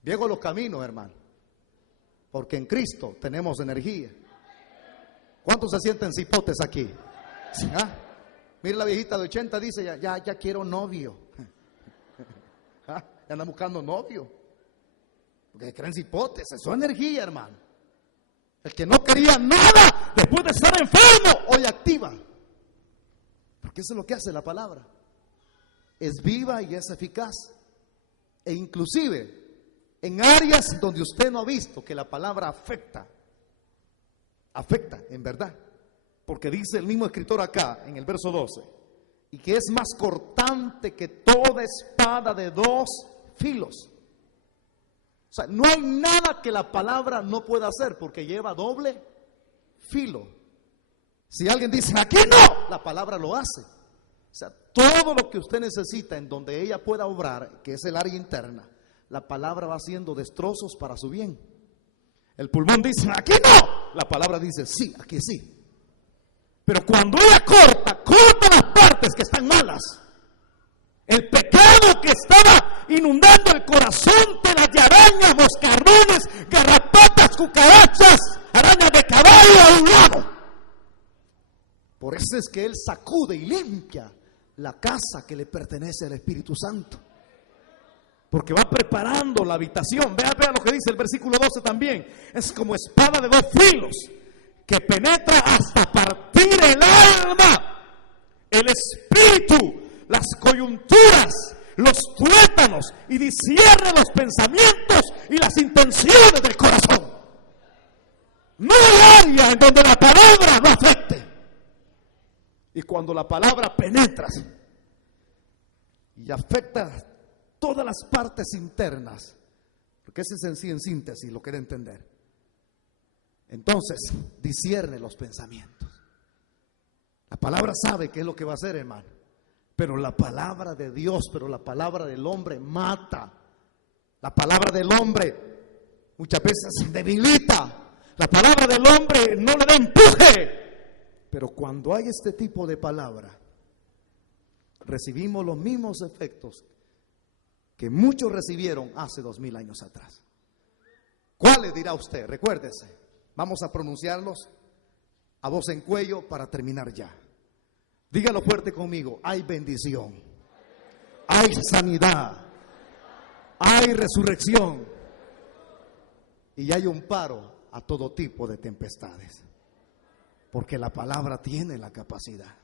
Viejo los caminos, hermano. Porque en Cristo tenemos energía. ¿Cuántos se sienten cipotes aquí? ¿Ah? Mira la viejita de 80 dice, ya quiero novio. ¿Ah? Ya andan buscando novio. Porque creen cipotes, eso es energía, hermano. El que no quería nada después de estar enfermo, hoy activa. Porque eso es lo que hace la palabra. Es viva y es eficaz. E inclusive en áreas donde usted no ha visto que la palabra afecta en verdad. Porque dice el mismo escritor acá en el verso 12, y que es más cortante que toda espada de 2 filos. O sea, no hay nada que la palabra no pueda hacer porque lleva doble filo. Si alguien dice, aquí no, la palabra lo hace. O sea, todo lo que usted necesita en donde ella pueda obrar, que es el área interna, la palabra va haciendo destrozos para su bien. El pulmón dice, aquí no. La palabra dice, sí, aquí sí. Pero cuando ella corta las partes que están malas. El pecado que estaba inundando el corazón, telarañas, moscarrones, garrapatas, cucarachas, arañas de caballo a un lado. Por eso es que Él sacude y limpia la casa que le pertenece al Espíritu Santo. Porque va preparando la habitación. Vea lo que dice el versículo 12 también. Es como espada de 2 filos que penetra hasta partir el alma, el espíritu, las coyunturas, los tuétanos, y discierne los pensamientos y las intenciones del corazón. No hay área en donde la palabra no afecte. Y cuando la palabra penetra y afecta todas las partes internas, porque ese es en síntesis lo que debe entender, entonces discierne los pensamientos. La palabra sabe qué es lo que va a hacer, hermano. Pero la palabra de Dios, pero la palabra del hombre mata. La palabra del hombre muchas veces debilita. La palabra del hombre no le da empuje. Pero cuando hay este tipo de palabra, recibimos los mismos efectos que muchos recibieron hace 2000 años atrás. ¿Cuáles dirá usted? Recuérdese, vamos a pronunciarlos a voz en cuello para terminar ya. Dígalo fuerte conmigo: hay bendición, hay sanidad, hay resurrección y hay un paro a todo tipo de tempestades. Porque la palabra tiene la capacidad.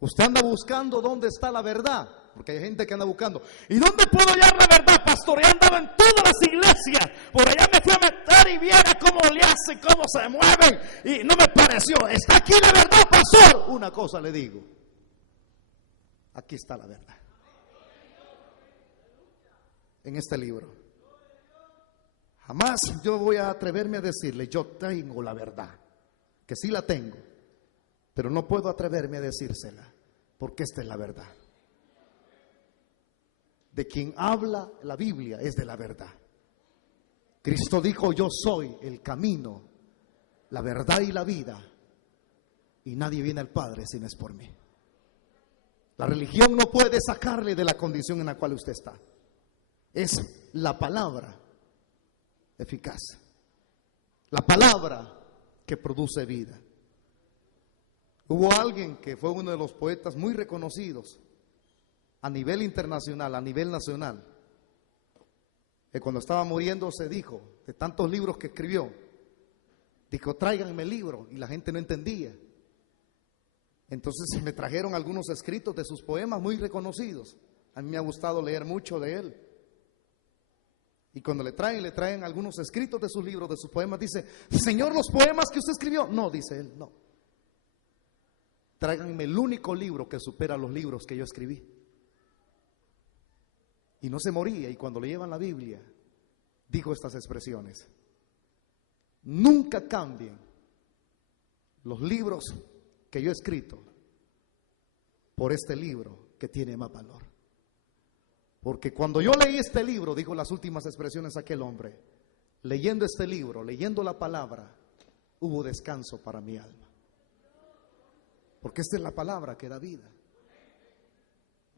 Usted anda buscando dónde está la verdad, porque hay gente que anda buscando. ¿Y dónde puedo hallar la verdad, pastor? He andado en todas las iglesias, por allá me fui a meter y viera cómo le hacen, cómo se mueven, y no me pareció. ¿Está aquí la verdad, pastor? Una cosa le digo: aquí está la verdad, en este libro. Jamás yo voy a atreverme a decirle: yo tengo la verdad, que sí la tengo, pero no puedo atreverme a decírsela, porque esta es la verdad. De quien habla la Biblia es de la verdad. Cristo dijo: yo soy el camino, la verdad y la vida, y nadie viene al Padre si no es por mí. La religión no puede sacarle de la condición en la cual usted está. Es la palabra eficaz, la palabra que produce vida. Hubo alguien que fue uno de los poetas muy reconocidos a nivel internacional, a nivel nacional, que cuando estaba muriendo se dijo, de tantos libros que escribió, dijo: tráiganme el libro, y la gente no entendía. Entonces me trajeron algunos escritos de sus poemas muy reconocidos. A mí me ha gustado leer mucho de él. Y cuando le traen algunos escritos de sus libros, de sus poemas, dice: Señor, ¿los poemas que usted escribió? No, dice él, no. Tráiganme el único libro que supera los libros que yo escribí. Y no se moría, y cuando le llevan la Biblia, dijo estas expresiones: nunca cambien los libros que yo he escrito por este libro que tiene más valor. Porque cuando yo leí este libro, dijo las últimas expresiones aquel hombre, leyendo este libro, leyendo la palabra, hubo descanso para mi alma. Porque esta es la palabra que da vida.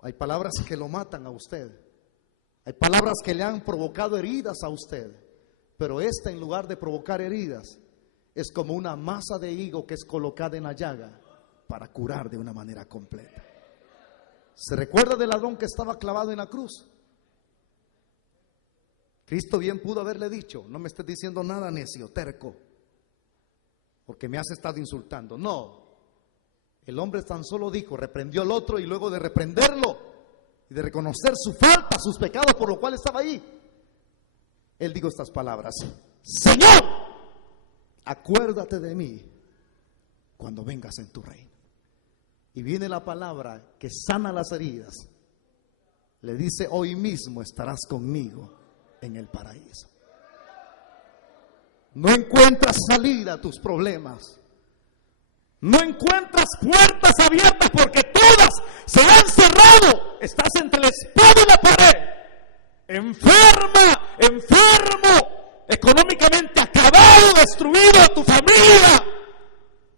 Hay palabras que lo matan a usted. Hay palabras que le han provocado heridas a usted. Pero esta, en lugar de provocar heridas, es como una masa de higo que es colocada en la llaga para curar de una manera completa. ¿Se recuerda del ladrón que estaba clavado en la cruz? Cristo bien pudo haberle dicho: no me estés diciendo nada, necio, terco, porque me has estado insultando. No, el hombre tan solo dijo, reprendió al otro, y luego de reprenderlo y de reconocer su falta, sus pecados por lo cual estaba ahí, él dijo estas palabras: Señor, acuérdate de mí cuando vengas en tu reino. Y viene la palabra que sana las heridas. Le dice: hoy mismo estarás conmigo en el paraíso. No encuentras salida a tus problemas. No encuentras puertas abiertas porque todas se han cerrado. Estás entre la espada y la pared. Enferma, enfermo, económicamente acabado, destruido a tu familia.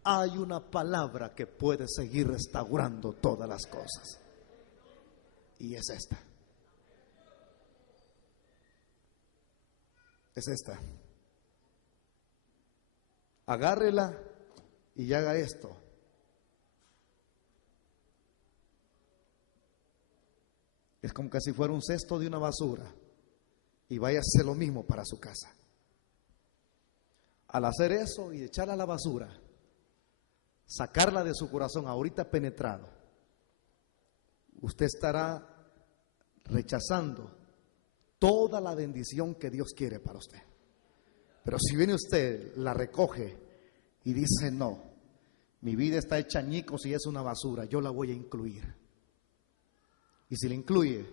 Hay una palabra que puede seguir restaurando todas las cosas. Y es esta. Es esta. Agárrela y haga esto. Es como que si fuera un cesto de una basura y vaya a hacer lo mismo para su casa. Al hacer eso y echarla a la basura, sacarla de su corazón ahorita penetrado, usted estará rechazando toda la bendición que Dios quiere para usted. Pero si viene usted, la recoge y dice: no, mi vida está hecha añicos y es una basura, yo la voy a incluir. Y si la incluye,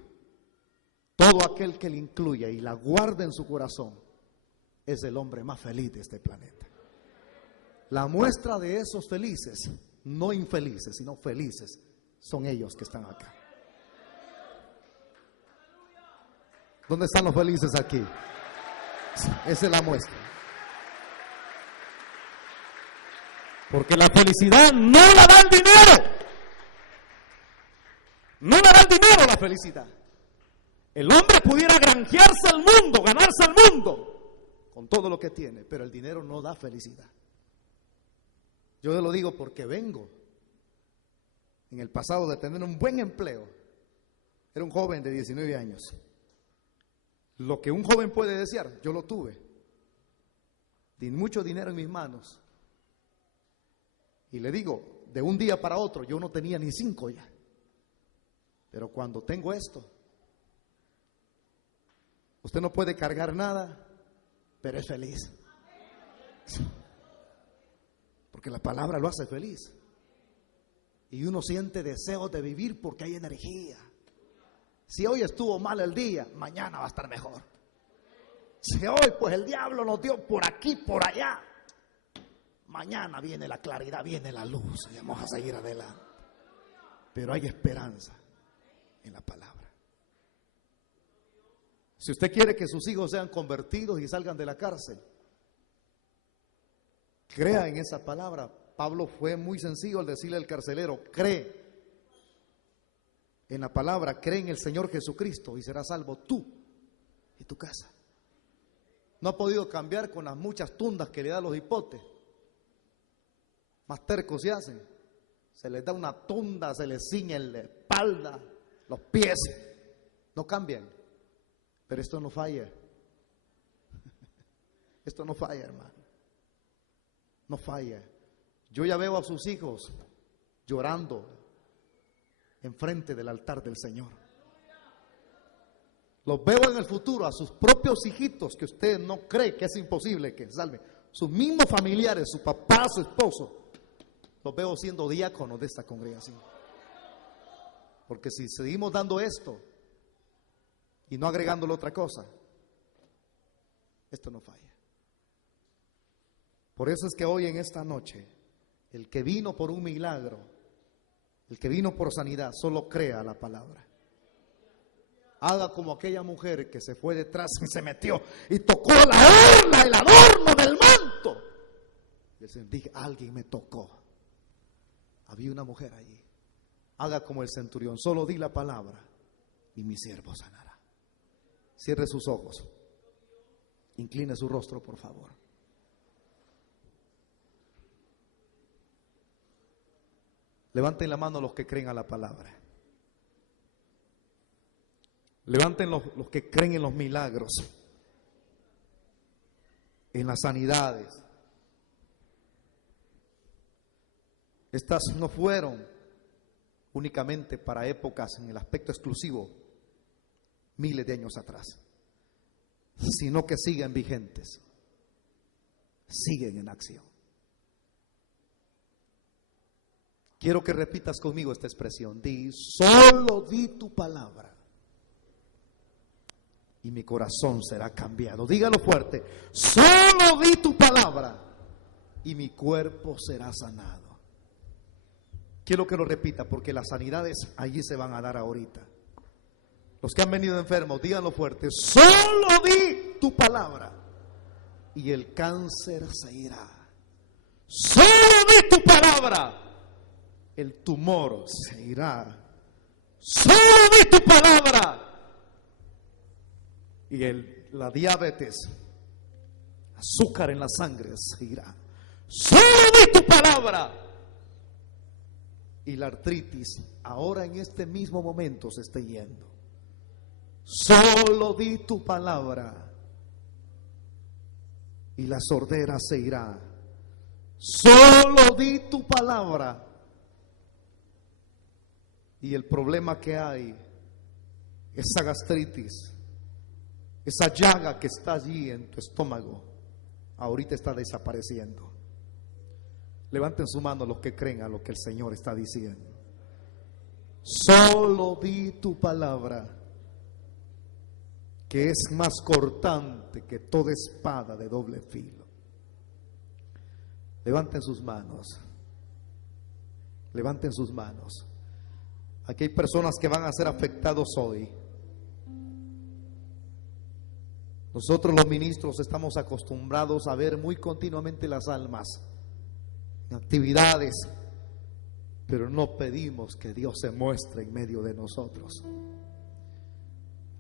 todo aquel que la incluya y la guarda en su corazón es el hombre más feliz de este planeta. La muestra de esos felices, no infelices, sino felices, son ellos que están acá. ¿Dónde están los felices aquí? Esa es la muestra. Porque la felicidad no la da el dinero. No la da el dinero la felicidad. El hombre pudiera granjearse al mundo, ganarse al mundo con todo lo que tiene, pero el dinero no da felicidad. Yo se lo digo porque vengo en el pasado de tener un buen empleo. Era un joven de 19 años. Lo que un joven puede desear, yo lo tuve. Di mucho dinero en mis manos. Y le digo, de un día para otro, yo no tenía ni 5 ya. Pero cuando tengo esto, usted no puede cargar nada, pero es feliz. Porque la palabra lo hace feliz. Y uno siente deseos de vivir porque hay energía. Si hoy estuvo mal el día, mañana va a estar mejor. Si hoy pues el diablo nos dio por aquí, por allá, mañana viene la claridad, viene la luz y vamos a seguir adelante. Pero hay esperanza en la palabra. Si usted quiere que sus hijos sean convertidos y salgan de la cárcel, crea en esa palabra. Pablo fue muy sencillo al decirle al carcelero: cree en la palabra, cree en el Señor Jesucristo y serás salvo tú y tu casa. No ha podido cambiar con las muchas tundas que le da los hipotes. Más tercos se hacen. Se les da una tunda, se les ciñe la espalda, los pies. No cambian. Pero esto no falla. Esto no falla, hermano. No falla. Yo ya veo a sus hijos llorando enfrente del altar del Señor. Los veo en el futuro, a sus propios hijitos que usted no cree que es imposible que salven. Sus mismos familiares, su papá, su esposo, los veo siendo diáconos de esta congregación. Porque si seguimos dando esto y no agregándole otra cosa, esto no falla. Por eso es que hoy en esta noche, el que vino por un milagro, el que vino por sanidad, solo crea la palabra. Haga como aquella mujer que se fue detrás y se metió y tocó la orla, el adorno del manto. Y el Señor dijo: alguien me tocó. Había una mujer allí. Haga como el centurión, solo di la palabra y mi siervo sanará. Cierre sus ojos. Incline su rostro, por favor. Levanten la mano los que creen a la palabra. Levanten los que creen en los milagros, en las sanidades. Estas no fueron únicamente para épocas en el aspecto exclusivo, miles de años atrás, sino que siguen vigentes, siguen en acción. Quiero que repitas conmigo esta expresión: di, solo di tu palabra y mi corazón será cambiado. Dígalo fuerte: solo di tu palabra y mi cuerpo será sanado. Quiero que lo repita porque las sanidades allí se van a dar ahorita. Los que han venido enfermos, díganlo fuerte: solo di tu palabra y el cáncer se irá. Solo di tu palabra, el tumor se irá. Solo di tu palabra y la diabetes, azúcar en la sangre se irá. Solo di tu palabra y la artritis ahora en este mismo momento se está yendo. Solo di tu palabra y la sordera se irá. Solo di tu palabra y el problema que hay, esa gastritis, esa llaga que está allí en tu estómago, ahorita está desapareciendo. Levanten su mano los que creen a lo que el Señor está diciendo. Solo di tu palabra, que es más cortante que toda espada de doble filo. Levanten sus manos. Levanten sus manos. Aquí hay personas que van a ser afectados hoy. Nosotros los ministros estamos acostumbrados a ver muy continuamente las almas en actividades, pero no pedimos que Dios se muestre en medio de nosotros.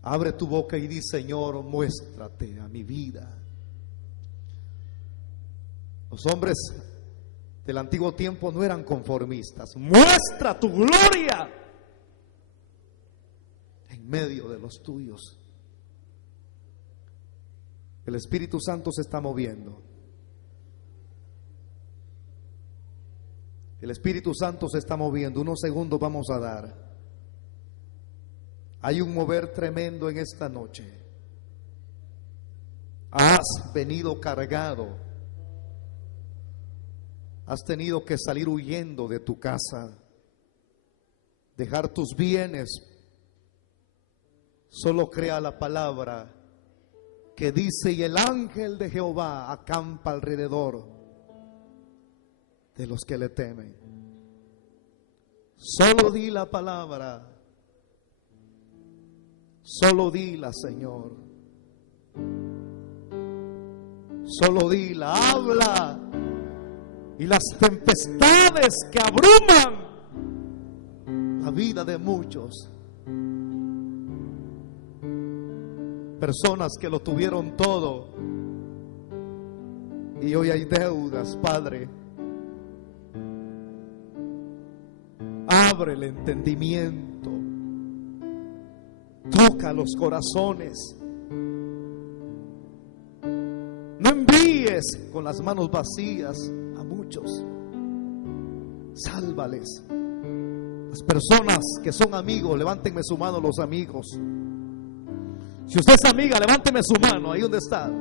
Abre tu boca y di: Señor, muéstrate a mi vida. Los hombres del antiguo tiempo no eran conformistas. Muestra tu gloria en medio de los tuyos. El Espíritu Santo se está moviendo. El Espíritu Santo se está moviendo. Unos segundos vamos a dar. Hay un mover tremendo en esta noche. Has venido cargado. Has tenido que salir huyendo de tu casa, dejar tus bienes. Solo crea la palabra que dice: y el ángel de Jehová acampa alrededor de los que le temen. Solo di la palabra, solo dila, Señor. Solo dila, habla. Y las tempestades que abruman la vida de muchos, personas que lo tuvieron todo y hoy hay deudas, Padre, abre el entendimiento, toca los corazones. No envíes con las manos vacías a muchos. Sálvales. Las personas que son amigos, levántenme su mano los amigos. Si usted es amiga, levánteme su mano, ahí donde está.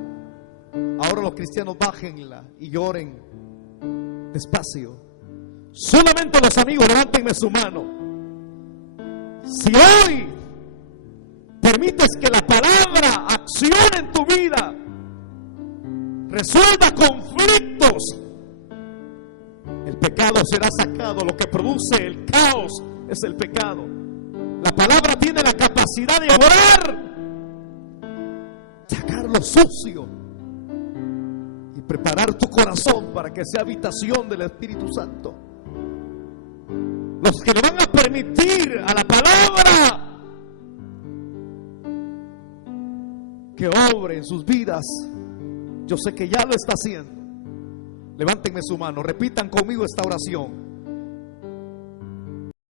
Ahora los cristianos bájenla y lloren despacio. Solamente los amigos, levántenme su mano. Si hoy permites que la palabra accione en tu vida, resuelva conflictos, el pecado será sacado. Lo que produce el caos es el pecado. La palabra tiene la capacidad de obrar, sacar lo sucio y preparar tu corazón para que sea habitación del Espíritu Santo. Los que le van a permitir a la palabra que obre en sus vidas, yo sé que ya lo está haciendo. Levántenme su mano, repitan conmigo esta oración.